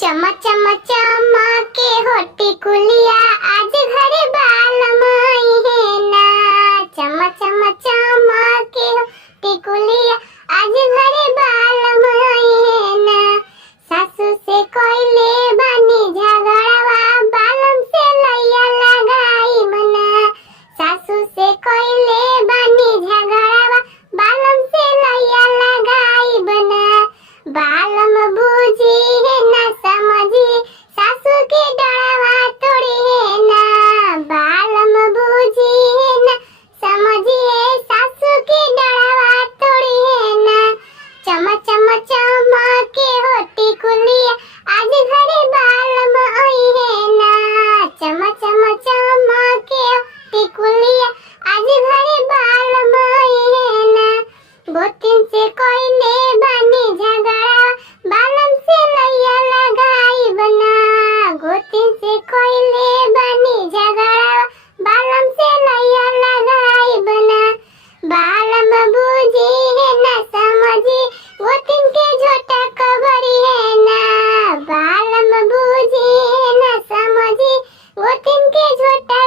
चमा चमा चमा के होटी कुलिया आज घरे बाल माई है ना। चमा चमा चमा के होटी कुलिया आज घरे बाल माई है ना। सासू से कोइले बानी झगड़ावा बालम से लैया लगाई बना। सासू से कोइले बानी झगड़ावा बालम से लैया लगाई बना। बालम बूझी है ना समझी सासू के डरावा तोड़ी है ना। बालम बूझी है ना समझी सासू के डरावा तोड़ी है ना। चमा चमा चमा के होटी कुलिया आज घरे बालम आई है ना। चमा चमा चमा के होटी कुलिया आज घरे बालम आई है ना। गोतिन से कोइले बानी झगड़ा बालम से लैया लगाई बना। गोतिन से कोइले बानी झगड़ा बालम से लैया लगाई बना। बालम बूझी है ना समझी गोतिन के झोटा कबरी है ना। बालम बूझी है ना समझी गोतिन के झोटा